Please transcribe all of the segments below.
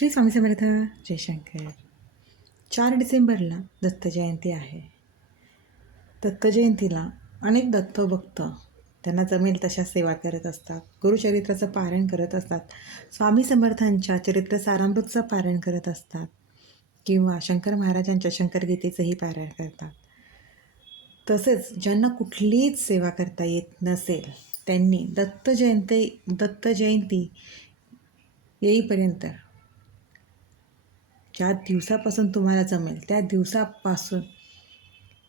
श्री स्वामी समर्थ जयशंकर चार डिसेंबरला दत्त जयंती आहे. दत्त जयंतीला अनेक दत्तभक्त त्यांना जमेल तशा सेवा करत असतात गुरुचरित्राचं पारायण करत असतात स्वामी समर्थांच्या चरित्र सारामृतचं पारायण करत असतात किंवा शंकर महाराजांच्या शंकरगीतेचंही पारायण करतात. तसेच ज्यांना कुठलीच सेवा करता येत नसेल त्यांनी दत्त जयंती दत्त जयंती येईपर्यंत ज्या दिवसापासून तुम्हाला जमेल त्या दिवसापासून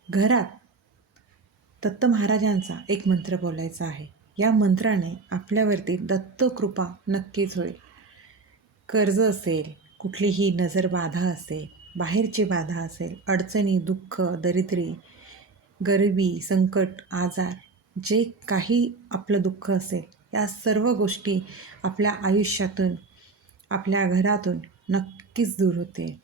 घरात दत्त महाराजांचा एक मंत्र बोलायचा आहे. या मंत्राने आपल्यावरती दत्त कृपा नक्कीच होईल. कर्ज असेल कुठलीही नजर बाधा असेल बाहेरची बाधा असेल अडचणी दुःख दरिद्री गरिबी संकट आजार जे काही आपलं दुःख असेल या सर्व गोष्टी आपल्या आयुष्यातून आपल्या घरातून नक्कीच दूर होते.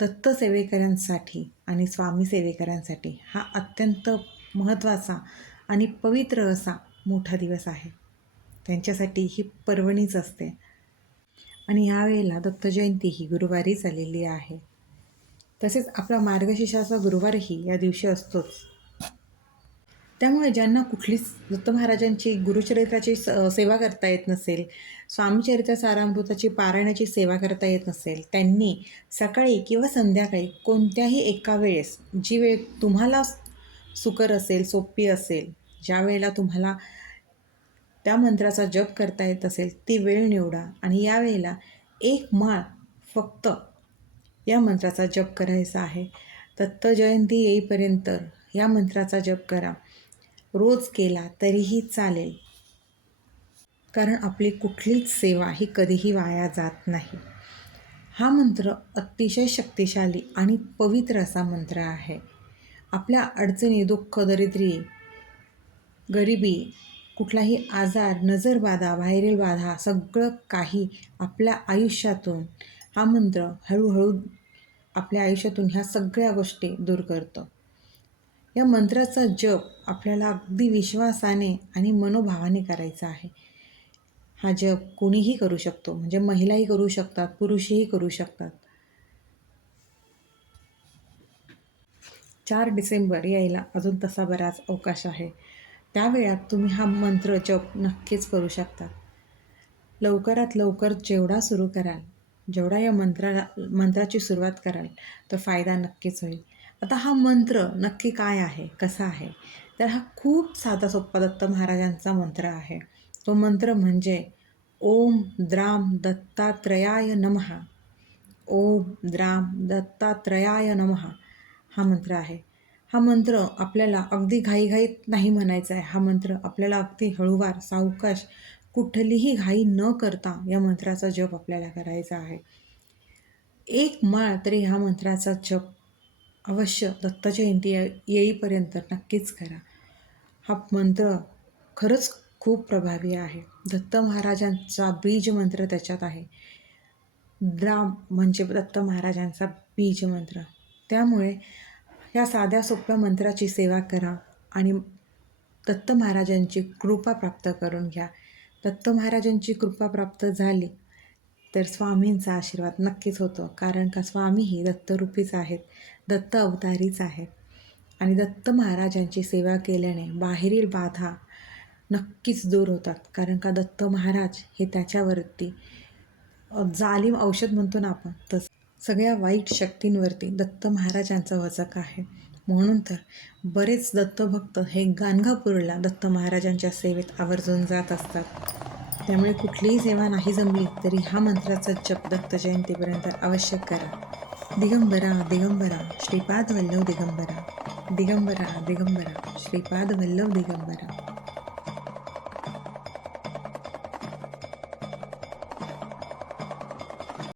दत्त सेवेकऱ्यांसाठी आणि स्वामी सेवेकरांसाठी हा अत्यंत महत्त्वाचा आणि पवित्र असा मोठा दिवस आहे. त्यांच्यासाठी ही पर्वणीच असते. आणि यावेळेला दत्त जयंती ही गुरुवारी चाललेली आहे. तसेच आपला मार्गशीर्षाचा गुरुवारही या दिवशी असतोच. त्यामुळे ज्यांना कुठलीच दत्त महाराजांची गुरुचरित्राची स सेवा करता येत नसेल स्वामीचरित्र सारामृताची पारायणाची सेवा करता येत नसेल त्यांनी सकाळी किंवा संध्याकाळी कोणत्याही एका वेळेस जी वेळ तुम्हाला सुकर असेल सोपी असेल ज्या वेळेला तुम्हाला त्या मंत्राचा जप करता येत असेल ती वेळ निवडा. आणि या वेळेला एक माळ फक्त या मंत्राचा जप करायचा आहे. दत्त जयंती येईपर्यंत या मंत्राचा जप करा. रोज केला तरीही चालेल. कारण आपली कुठलीच सेवा ही कधीही वाया जात नाही. हा मंत्र अतिशय शक्तिशाली आणि पवित्र असा मंत्र आहे. आपल्या अडचणी दुःख दरिद्री गरिबी कुठलाही आजार नजरबाधा बाहेरील बाधा सगळं काही आपल्या आयुष्यातून हा मंत्र हळूहळू आपल्या आयुष्यातून ह्या सगळ्या गोष्टी दूर करतो. या मंत्राचा जप आपल्याला अगदी विश्वासाने आणि मनोभावाने करायचा आहे. हा जप कोणीही करू शकतो म्हणजे महिलाही करू शकतात पुरुषही करू शकतात. चार डिसेंबर यायला अजून तसा बराच अवकाश आहे. त्या वेळात तुम्ही हा मंत्र जप नक्कीच करू शकता लवकरात लवकर जेवढा सुरू कराल जेवढा या मंत्राला मंत्राची सुरुवात कराल तर फायदा नक्कीच होईल. आता हा मंत्र नक्की काय आहे? कसा आहे? तर हा खूप साधा सोप्पा दत्त महाराजांचा मंत्र आहे. तो मंत्र म्हणजे ओम द्राम दत्तात्रयाय नमहा ओम द्राम दत्तात्रयाय नमहा हा मंत्र आहे. हा मंत्र आपल्याला अगदी घाईघाईत नाही म्हणायचा आहे. हा मंत्र आपल्याला अगदी हळूवार सावकाश कुठलीही घाई न करता या मंत्राचा जप आपल्याला करायचा आहे. एक माळ तरी ह्या मंत्राचा जप अवश्य दत्त जयंती येईपर्यंत नक्कीच करा. हा मंत्र खरंच खूप प्रभावी आहे. दत्त महाराजांचा बीज मंत्र त्याच्यात आहे. द्राम म्हणजे दत्त महाराजांचा बीज मंत्र. त्यामुळे या साध्या सोप्या मंत्राची सेवा करा आणि दत्त महाराजांची कृपा प्राप्त करून घ्या. दत्त महाराजांची कृपा प्राप्त झाली तर स्वामींचा आशीर्वाद नक्कीच होतो कारण का स्वामी ही दत्तरूपीच आहेत दत्त अवतारीच आहेत. आणि दत्त महाराजांची सेवा केल्याने बाहेरील बाधा नक्कीच दूर होतात कारण का दत्त महाराज हे त्याच्यावरती जालिम औषध म्हणतो ना आपण तसं सगळ्या वाईट शक्तींवरती दत्त महाराजांचं वचक आहे. म्हणून तर बरेच दत्तभक्त हे गाणगापूरला दत्त महाराजांच्या सेवेत आवर्जून जात असतात. त्यामुळे कुठलीही सेवा नाही जमली तरी हा मंत्राचा जप दत्त जयंतीपर्यंत आवश्यक करा. दिगंबरा दिगंबरा श्रीपाद वल्लभ दिगंबरा. दिगंबरा दिगंबरा श्रीपाद वल्लभ दिगंबरा.